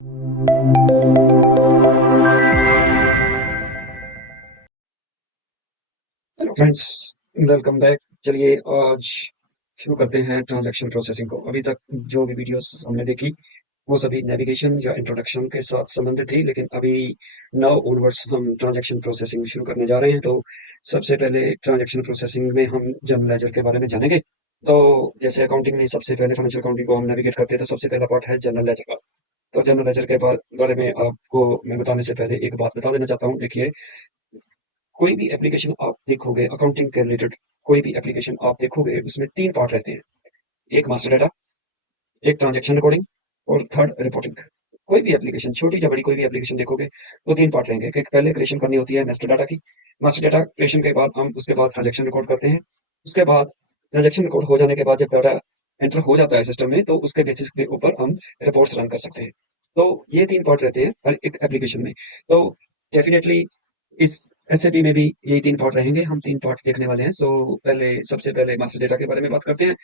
Hello friends, welcome back. चलिए आज शुरू करते हैं ट्रांजैक्शन प्रोसेसिंग को। अभी तक जो भी वीडियोस हमने देखी वो सभी नेविगेशन या इंट्रोडक्शन के साथ संबंधित थी, लेकिन अभी नाउ ऑनवर्ड्स हम ट्रांजैक्शन प्रोसेसिंग शुरू करने जा रहे हैं। तो सबसे पहले ट्रांजैक्शन प्रोसेसिंग में हम जनरल लेजर के बारे में जानेंगे। तो जैसे अकाउंटिंग में सबसे पहले फाइनेंशियल अकाउंटिंग को हम नेविगेट करते हैं, तो सबसे पहला पार्ट है जनरल लेजर का। तो जनरल लेजर के बारे में आपको मैं बताने से पहले एक बात बता देना चाहता हूँ। देखिए, कोई भी एप्लीकेशन आप देखोगे अकाउंटिंग के रिलेटेड, कोई भी एप्लीकेशन आप देखोगे उसमें तीन पार्ट रहते हैं। एक मास्टर डाटा, एक ट्रांजैक्शन रिकॉर्डिंग और थर्ड रिपोर्टिंग। कोई भी एप्लीकेशन, छोटी या बड़ी कोई भी एप्लीकेशन देखोगे तो तीन पार्ट रहेंगे कि पहले क्रिएशन करनी होती है मास्टर डाटा की। मास्टर डाटा क्रिएशन के बाद हम उसके बाद ट्रांजैक्शन रिकॉर्ड करते हैं। उसके बाद ट्रांजैक्शन रिकॉर्ड हो जाने के बाद जब डाटा एंटर हो जाता है सिस्टम में, तो उसके बेसिस के ऊपर हम रिपोर्ट्स रन कर सकते हैं। तो ये तीन पार्ट रहते हैं हर एक एप्लीकेशन में। तो डेफिनेटली इस एसएपी में भी यही तीन पार्ट रहेंगे। हम तीन पार्ट देखने वाले हैं। पहले सबसे पहले मास्टर डेटा के बारे में बात करते हैं।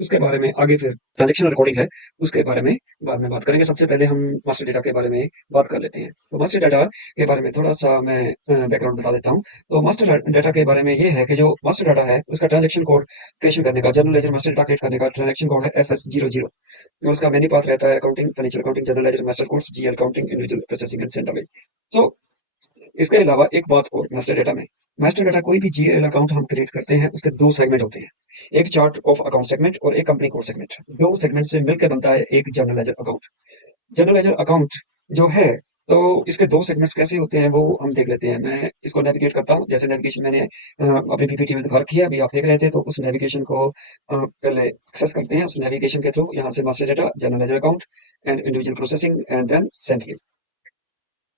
उसके बारे में आगे फिर ट्रांजेक्शन रिकॉर्डिंग है, उसके बारे में बाद में बात करेंगे। सबसे पहले हम मास्टर डेटा के बारे में बात कर लेते हैं। तो मास्टर डाटा के बारे में थोड़ा सा मैं बैकग्राउंड बता देता हूँ। तो मास्टर डाटा के बारे में ये है कि जो मास्टर डाटा है उसका ट्रांजेक्शन कोड क्रिएशन करने का, general ledger master data create करने का ट्रांजेक्शन कोड है FS00। उसका मेन्यू पाथ रहता है accounting, financial accounting, general ledger, master course, GL accounting, individual processing and center. So इसके अलावा एक बात और, मास्टर डेटा में, मास्टर डेटा कोई भी जीएल अकाउंट हम क्रिएट करते हैं उसके दो सेगमेंट होते हैं। एक चार्ट ऑफ अकाउंट सेगमेंट और एक कंपनी कोड सेगमेंट। दो सेगमेंट से मिलकर बनता है एक general ledger account. General ledger account जो है, तो इसके दो सेगमेंट्स कैसे होते हैं वो हम देख लेते हैं। मैं इसको नेविगेट करता हूँ। जैसे नेविगेशन मैंने अपनी पीपीटी में दिखा रखी है, अभी आप देख रहे थे। तो उस नेविगेशन को पहले एक्सेस करते हैं। उस नेविगेशन के थ्रू यहाँ से master data, general ledger account and individual processing and then central.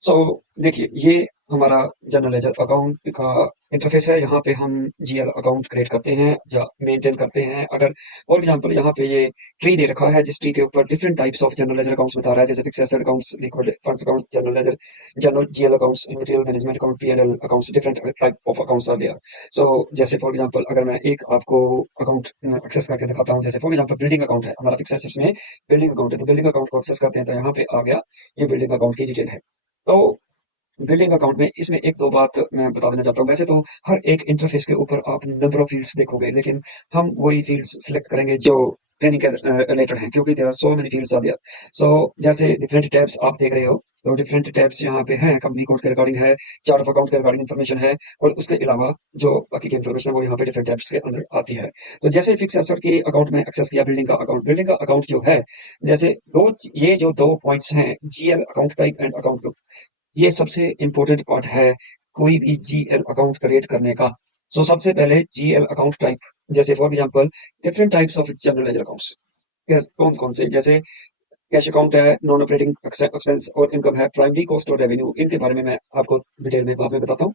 So देखिए, ये हमारा जनरल लेजर अकाउंट का इंटरफेस है। यहाँ पे हम जीएल अकाउंट क्रिएट करते हैं या मेंटेन करते हैं। अगर फॉर एग्जांपल यहाँ पे ये ट्री दे रखा है, जिस ट्री के ऊपर different types of general ledger accounts बता रहा है, जैसे fix asset accounts, liquid funds accounts, general ledger, general GL accounts, material management account, PNL accounts, different type of accounts are there. So जैसे फॉर एग्जांपल अगर मैं एक आपको account access करके दिखाता हूँ, जैसे फॉर एग्जांपल बिल्डिंग अकाउंट है हमारा, फिक्स एसेट्स में बिल्डिंग अकाउंट है। तो बिल्डिंग अकाउंट को एक्सेस करते हैं, तो यहाँ पे आ गया, ये बिल्डिंग अकाउंट की डिटेल है। तो बिल्डिंग अकाउंट में इसमें एक दो बात मैं बता देना चाहता हूँ। वैसे तो हर एक इंटरफेस के ऊपर आप नंबर ऑफ फील्ड्स देखोगे, लेकिन हम वही फील्ड्स सिलेक्ट करेंगे जो ट्रेनिंग के रिलेटेड हैं, क्योंकि there are so many fields are there. So जैसे डिफरेंट टैब्स आप देख रहे हो, तो डिफरेंट टैब्स यहाँ पे हैं। कंपनी कोड के रिगार्डिंग है, चार्ट ऑफ अकाउंट के रिगार्डिंग इन्फॉर्मेशन है, और उसके अलावा जो बाकी की इन्फॉर्मेशन है वो यहाँ पे डिफरेंट टैब्स के अंदर आती है। तो जैसे फिक्स एसेट की अकाउंट में एक्सेस किया, बिल्डिंग का अकाउंट जो है, जैसे दो, ये जो दो पॉइंट्स हैं, GL account type and account, ये सबसे इंपॉर्टेंट पार्ट है कोई भी जीएल अकाउंट क्रिएट करने का। सबसे पहले जीएल अकाउंट टाइप, जैसे for example different types of general ledger accounts, कौन कौन से, जैसे कैश अकाउंट है, नॉन ऑपरेटिंग एक्सपेंस और इनकम है, प्राइमरी कॉस्ट और रेवेन्यू। इनके बारे में मैं आपको डिटेल में बाद में बताता हूँ।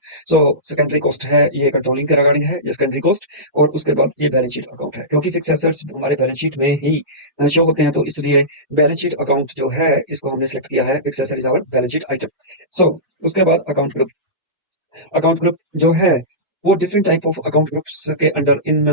सेकेंडरी कॉस्ट है, ये कंट्रोलिंग के रिगार्डिंग है, ये सेकेंडरी कॉस्ट। और उसके बाद ये बैलेंस शीट अकाउंट है, क्योंकि फिक्स एसेट्स हमारे बैलेंस शीट में ही शो होते हैं, तो इसलिए बैलेंस शीट अकाउंट जो है इसको हमने सेलेक्ट किया है। Fix asset is our balance sheet item. So उसके बाद अकाउंट ग्रुप जो है, वो different type of account groups के अंडर इन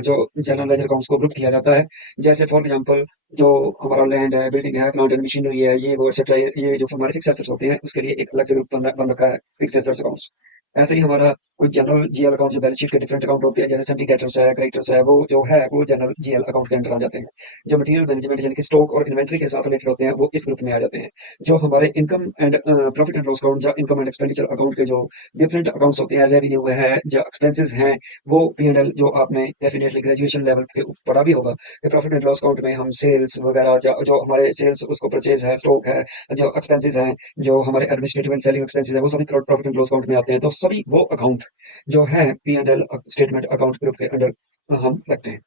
जो जनरल लेजर अकाउंट्स को ग्रुप किया जाता है। जैसे फॉर एग्जांपल जो हमारा लैंड है, बिल्डिंग है, प्लांट एंड मशीनरी है, ये वो एक्सेट्रा, ये जो हमारे फिक्स एसेट्स होते हैं उसके लिए एक अलग से ग्रुप बन रखा है, फिक्स एसेट्स अकाउंट्स। ऐसे ही हमारा कोई जनरल जीएल अकाउंट जो बैलेंस शीट के डिफरेंट अकाउंट होते हैं, जैसे सिंडिकेटर्स है, क्रेडिटर्स है, वो जो है वो जनरल जीएल अकाउंट के अंडर आ जाते हैं। जो मटेरियल मैनेजमेंट यानी कि स्टॉक और इन्वेंट्री के साथ रिलेटेड होते हैं, वो इस ग्रुप में आ जाते हैं। जो हमारे income and profit and loss account या इनकम एंड एक्सपेंडिचर अकाउंट के जो डिफरेंट अकाउंट्स होते हैं, रेवेन्यू है, जो एक्सपेंसेस हैं, वो पी&एल, जो आपने डेफिनेटली ग्रेजुएशन लेवल के ऊपर पढ़ा भी होगा कि प्रॉफिट एंड लॉस अकाउंट में हम सेल्स वगैरह, जो हमारे सेल्स उसको परचेज है, स्टॉक है, जो एक्सपेंसेस हैं, जो हमारे एडमिनिस्ट्रेटिव एंड सेलिंग एक्सपेंसेस है, वो सभी प्रॉफिट एंड लॉस अकाउंट में आते हैं। तो सभी वो अकाउंट जो है पी&एल स्टेटमेंट अकाउंट ग्रुप के अंडर हम रखते हैं।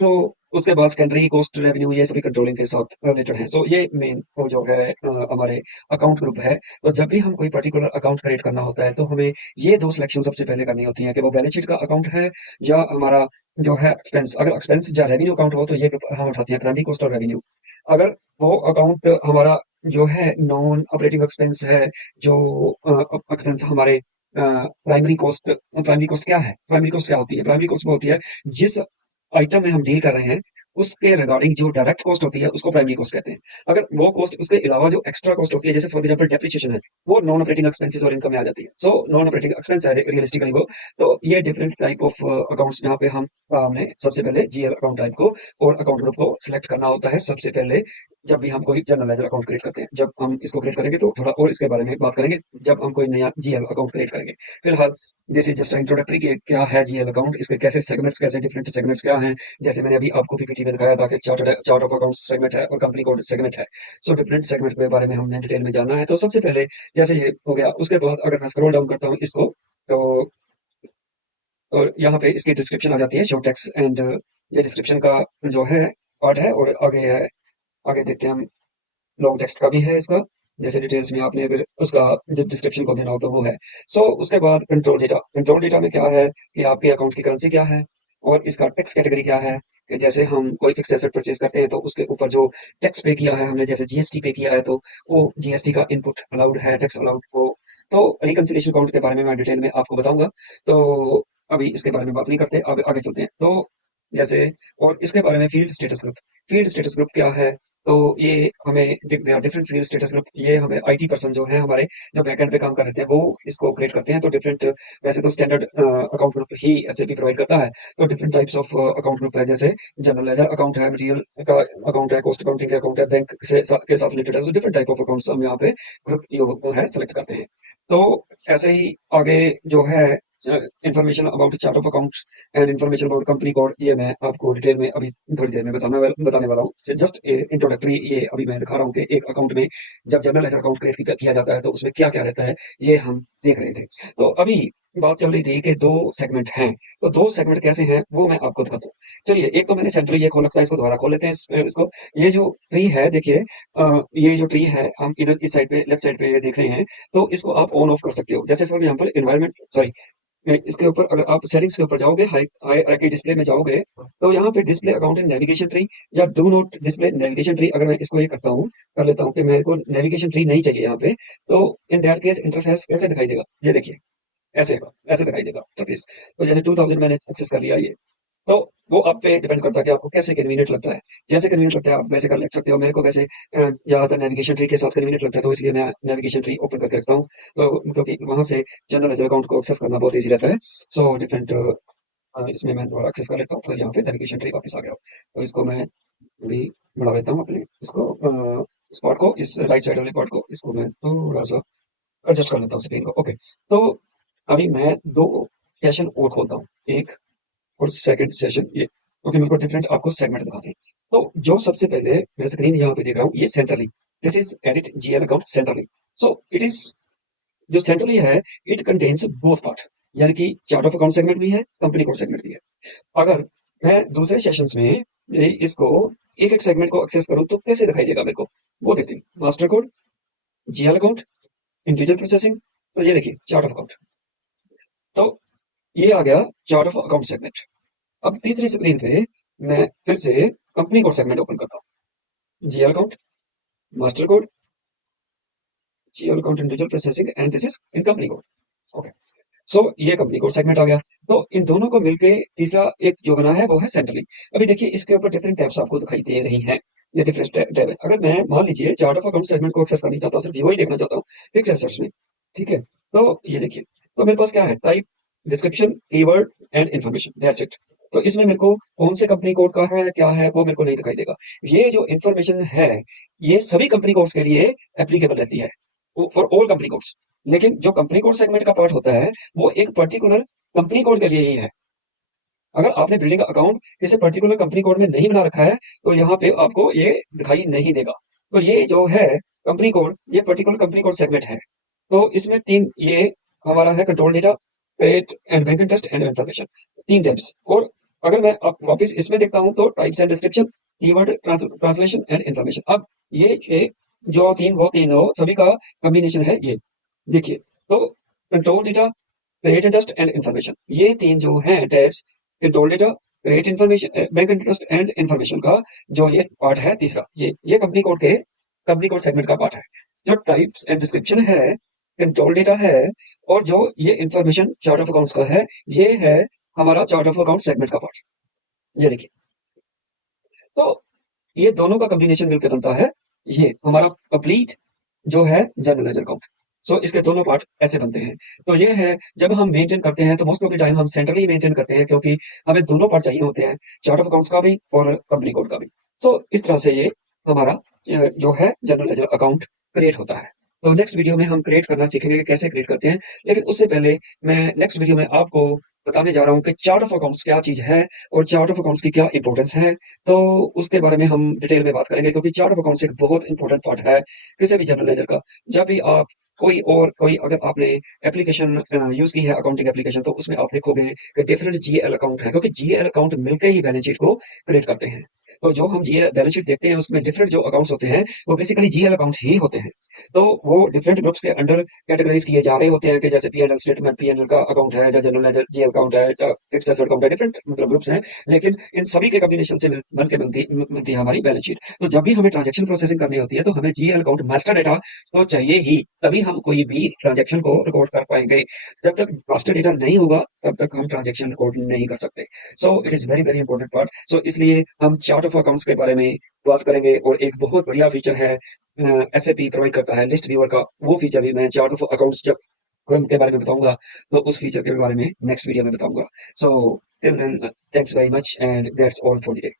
तो उसके बाद सेकेंडरी कॉस्ट, रेवेन्यू, ये सभी कंट्रोलिंग के साथ रिलेटेड है। ये मेन वो जो है हमारे अकाउंट ग्रुप है। तो जब भी हम कोई पर्टिकुलर अकाउंट क्रिएट करना होता है, तो हमें ये दो सिलेक्शन सबसे पहले करनी होती है कि वो बैलेंस शीट का अकाउंट है या हमारा जो है एक्सपेंस। अगर एक्सपेंस या रेवेन्यू अकाउंट हो, तो ये ग्रुप हम उठाते हैं, प्राइमरी कॉस्ट और रेवेन्यू। अगर वो अकाउंट हमारा जो है नॉन ऑपरेटिंग एक्सपेंस है, जो एक्सपेंस हमारे प्राइमरी कॉस्ट क्या है, प्राइमरी कॉस्ट क्या होती है? प्राइमरी कॉस्ट वो होती है जिस आइटम में हम डील कर रहे हैं, उसके रिगार्डिंग जो डायरेक्ट कॉस्ट होती है उसको प्राइमरी कॉस्ट कहते हैं। अगर वो कॉस्ट उसके अलावा जो एक्स्ट्रा कॉस्ट होती है, जैसे फॉर एग्जांपल डेप्रिसिएशन है, वो नॉन ऑपरेटिंग एक्सपेंसेस और इनकम में आ जाती है। सो नॉन ऑपरेटिंग एक्सपेंस है रियलिस्टिकली वो। तो ये डिफरेंट टाइप ऑफ अकाउंट्स यहाँ पे हमने सबसे पहले जीएल अकाउंट टाइप को और अकाउंट ग्रुप को सिलेक्ट करना होता है सबसे पहले, जब भी हम कोई जनरल लेजर अकाउंट क्रिएट करते हैं। जब हम इसको क्रिएट करेंगे तो थोड़ा और इसके बारे में बात करेंगे जब हम कोई नया जीएल अकाउंट क्रिएट करेंगे। फिलहाल दिस इज जस्ट इंट्रोडक्टरी कि क्या है जीएल अकाउंट, इसके कैसे सेगमेंट्स, कैसे डिफरेंट सेगमेंट्स क्या हैं। जैसे मैंने अभी आपको पीपीटी में दिखाया था कि चार्ट ऑफ अकाउंट्स सेगमेंट है और कंपनी कोड सेगमेंट है। सो डिफरेंट सेगमेंट के बारे में हमने डिटेल में जानना है। तो सबसे पहले जैसे ये हो गया, उसके बाद अगर मैं स्क्रॉल डाउन करता हूँ इसको, तो और यहाँ पे इसकी डिस्क्रिप्शन आ जाती है, शो टेक्स्ट एंड ये डिस्क्रिप्शन का जो है पार्ट है। और आगे है, आगे देखते हैं हम, लॉन्ग टेक्स्ट का भी है इसका, जैसे डिटेल्स में आपने अगर उसका जब डिस्क्रिप्शन को देना हो तो वो है। सो उसके बाद कंट्रोल डेटा, कंट्रोल डेटा में क्या है कि आपके अकाउंट की करेंसी क्या है और इसका टैक्स कैटेगरी क्या है। कि जैसे हम कोई फिक्स एसेट परचेज करते हैं तो उसके ऊपर जो टैक्स पे किया है हमने, जैसे जीएसटी पे किया है, तो वो जीएसटी का इनपुट अलाउड है, टैक्स अलाउड हो। तो रिकंसिलिएशन अकाउंट के बारे में मैं डिटेल में आपको बताऊंगा, तो अभी इसके बारे में बात नहीं करते, अब आगे चलते हैं। तो जैसे, और इसके बारे में field status group, field status group क्या है, तो ये हमें डिफरेंट फील्ड स्टेटस ग्रुप, ये हमें आईटी पर्सन जो है हमारे, जो बैकएंड पे काम कर रहे थे, वो इसको क्रिएट करते हैं। तो डिफरेंट, वैसे तो स्टैंडर्ड अकाउंट ग्रुप ही एसएपी प्रोवाइड करता है। तो different types of account group है, जैसे जनरल लेजर अकाउंट है, मटेरियल का अकाउंट है, कॉस्ट अकाउंटिंग का अकाउंट है, बैंक के साथ रिलेटेड है। तो डिफरेंट टाइप ऑफ अकाउंट्स हम यहाँ पे ग्रुप जो है सेलेक्ट करते हैं। तो ऐसे ही आगे जो है, information about chart of accounts and information about company code, ये मैं आपको डिटेल में अभी थोड़ी देर में बताने वाला हूँ। जस्ट इंट्रोडक्टरी ये अभी मैं दिखा रहा हूँ कि एक अकाउंट में जब जनरल लेजर अकाउंट क्रिएट किया जाता है तो उसमें क्या क्या रहता है, ये हम देख रहे थे। तो अभी बात चल रही थी कि दो सेगमेंट हैं, तो दो सेगमेंट कैसे हैं वो मैं आपको दिखाता हूँ। चलिए, एक तो मैंने सेंट्रल ये खोल रखा है, इसको दोबारा खोल लेते हैं इसको। ये जो ट्री है देखिए, ये जो ट्री है हम इधर इस साइड पे, लेफ्ट साइड पे ये देख रहे हैं, तो इसको आप ऑन ऑफ कर सकते हो। जैसे फॉर एग्जाम्पल एनवायरमेंट, सॉरी, इसके ऊपर अगर आप सेटिंग्स के ऊपर जाओगे, हाई हाई डिस्प्ले में जाओगे, तो यहाँ पे display account in navigation tree या do not display navigation tree, अगर मैं इसको ये करता हूँ, कर लेता हूँ कि मेरे को नेविगेशन ट्री नहीं चाहिए यहाँ पे, तो इन दैट केस इंटरफेस कैसे दिखाई देगा, ये देखिए, ऐसे ऐसे दिखाई देगा इंटरफेस। तो जैसे 2000 मैंने एक्सेस कर लिया ये, तो वो आप पे डिपेंड करता है कि आपको कैसे कन्वीनियंट लगता है। जैसे कन्वीनियंट लगता है आप वैसे कर सकते हो। मेरे को वैसे ज्यादातर नेविगेशन ट्री के साथ कन्वीनियंट लगता है, तो इसलिए मैं नेविगेशन ट्री ओपन करके रखता हूँ, तो क्योंकि वहां से जनरल लेजर अकाउंट को एक्सेस करना बहुत ईजी रहता है। सो डिफरेंट, इसमें मैं दोबारा एक्सेस कर लेता हूँ, तो यहाँ पे नेविगेशन ट्री वापस आ गया। तो इसको मैं अभी बढ़ा लेता हूँ, अपने इसको स्पॉट को, इस राइट साइड वाले पार्ट को, इसको मैं थोड़ा सा एडजस्ट कर लेता हूँ स्क्रीन को। ओके, तो अभी मैं दो सेशन और खोलता हूँ, एक और सेकंड सेशन ये, क्योंकि मेरे को डिफरेंट आपको सेगमेंट दिखाने हैं। तो जो सबसे पहले मैं स्क्रीन यहाँ पे देख रहा हूँ, ये centrally, this is edit GL account centrally. So it is, जो सेंट्रली है, इट कंटेन्स बोथ पार्ट, यानी कि चार्ट ऑफ अकाउंट सेगमेंट भी है, कंपनी कोड सेगमेंट भी है। अगर मैं दूसरे सेशंस में इसको एक एक सेगमेंट को एक्सेस करूँ तो कैसे दिखाई देगा मेरे को, वो देखते हैं। Master code, GL account, individual processing, तो ये देखिए चार्ट ऑफ अकाउंट। तो ये आ गया चार्ट ऑफ अकाउंट सेगमेंट। अब तीसरी स्क्रीन पे मैं फिर से कंपनी कोड सेगमेंट ओपन करता हूँ, GL account, master code, GL account, individual processing, and this is in company code. Okay, so ये कंपनी कोड सेगमेंट आ गया। तो इन दोनों को मिलके तीसरा एक जो बना है वो है सेंट्रली। अभी देखिए इसके ऊपर डिफरेंट टैब्स आपको दिखाई दे रही हैं, ये डिफरेंट टैब है। अगर मैं मान लीजिए चार्ट ऑफ अकाउंट सेगमेंट को एक्सेस करना चाहता हूँ, सिर्फ वही देखना चाहता हूँ फिक्स एसेट्स में, ठीक है, तो ये देखिए, तो मेरे पास क्या है, type, description, keyword and information, that's it. तो इसमें मेरे को कौन से कंपनी कोड का है, क्या है, वो मेरे को नहीं दिखाई देगा। ये जो इन्फॉर्मेशन है, ये सभी कंपनी कोड्स के लिए एप्लीकेबल रहती है, फॉर ऑल कंपनी कोड्स। लेकिन जो कंपनी कोड सेगमेंट का पार्ट होता है, वो एक पर्टिकुलर कंपनी कोड के लिए ही है। अगर आपने बिल्डिंग का अकाउंट किसी पर्टिकुलर कंपनी कोड में नहीं बना रखा है, तो यहाँ पे आपको ये दिखाई नहीं देगा। तो ये जो है कंपनी कोड, ये पर्टिकुलर कंपनी कोड सेगमेंट है। तो इसमें तीन, ये हमारा है control data, credit and bank interest and information, तीन टैब्स। और अगर मैं अब वापस इसमें देखता हूँ तो types and description, keyword, translation and information. अब ये जो तीन, वो तीनों सभी का कॉम्बिनेशन है ये, देखिए। तो control data, credit interest and information, ये तीन जो हैं tabs, control data, credit information, bank interest and information का जो ये पार्ट है तीसरा, ये कंपनी कोड सेगमेंट का पार्ट है। जो टाइप्स एंड डिस्क्रिप्शन है, कंट्रोल डेटा है, और जो ये इन्फॉर्मेशन चार्ट ऑफ अकाउंट्स का है, ये है हमारा चार्ट ऑफ अकाउंट सेगमेंट का पार्ट। ये देखिए, तो ये दोनों का कॉम्बिनेशन मिलकर बनता है ये हमारा कंप्लीट जो है जनरल लेजर अकाउंट। सो इसके दोनों पार्ट ऐसे बनते हैं। तो ये है, जब हम मेंटेन करते हैं तो मोस्ट ऑफ द टाइम हम सेंट्रली मेंटेन करते हैं, क्योंकि हमें दोनों पार्ट चाहिए होते हैं, चार्ट ऑफ अकाउंट्स का भी और कंपनी कोड का भी। सो इस तरह से ये हमारा जो है जनरल लेजर अकाउंट क्रिएट होता है। तो नेक्स्ट वीडियो में हम क्रिएट करना सीखेंगे कि कैसे क्रिएट करते हैं। लेकिन उससे पहले मैं नेक्स्ट वीडियो में आपको बताने जा रहा हूँ कि चार्ट ऑफ अकाउंट्स क्या चीज है और चार्ट ऑफ अकाउंट्स की क्या इंपॉर्टेंस है। तो उसके बारे में हम डिटेल में बात करेंगे, क्योंकि चार्ट ऑफ अकाउंट्स एक बहुत इंपॉर्टेंट पार्ट है किसी भी जनरल लेजर का। जब भी आप कोई अगर आपने एप्लीकेशन यूज की है, अकाउंटिंग एप्लीकेशन, तो उसमें आप देखोगे कि डिफरेंट जीएल अकाउंट है, क्योंकि जीएल अकाउंट मिलकर ही बैलेंस शीट को क्रिएट करते हैं। तो जो हम जीएल बैलेंस शीट देखते हैं उसमें डिफरेंट जो अकाउंट्स होते हैं वो बेसिकली जीएल अकाउंट्स ही होते हैं। तो वो डिफरेंट ग्रुप्स के अंडर कैटेगराइज किए जा रहे होते हैं कि जैसे पीएनएल स्टेटमेंट, पीएनएल का अकाउंट है, या जनरल लेजर जीएल अकाउंट है, या फिक्स्ड एसेट अकाउंट है, डिफरेंट मतलब ग्रुप्स हैं। लेकिन इन सभी के कॉम्बिनेशन से बन के बनती है हमारी बैलेंस शीट। तो जब भी हमें ट्रांजेक्शन प्रोसेसिंग करनी होती है तो हमें जीएल अकाउंट मास्टर डेटा तो चाहिए ही, तभी हम कोई भी ट्रांजेक्शन को रिकॉर्ड कर पाएंगे। जब तक मास्टर डेटा नहीं होगा तब तक हम ट्रांजेक्शन रिकॉर्ड नहीं कर सकते। So it is very very important part. So इसलिए हम चार्ट ऑफ अकाउंट्स के बारे में बात करेंगे, और एक बहुत बढ़िया फीचर है एसएपी प्रोवाइड करता है लिस्ट व्यूअर का, वो फीचर भी मैं चार्ट ऑफ अकाउंट्स जब के बारे में बताऊंगा तो उस फीचर के बारे में नेक्स्ट वीडियो में बताऊंगा। So till then, thanks very much and that's all for today.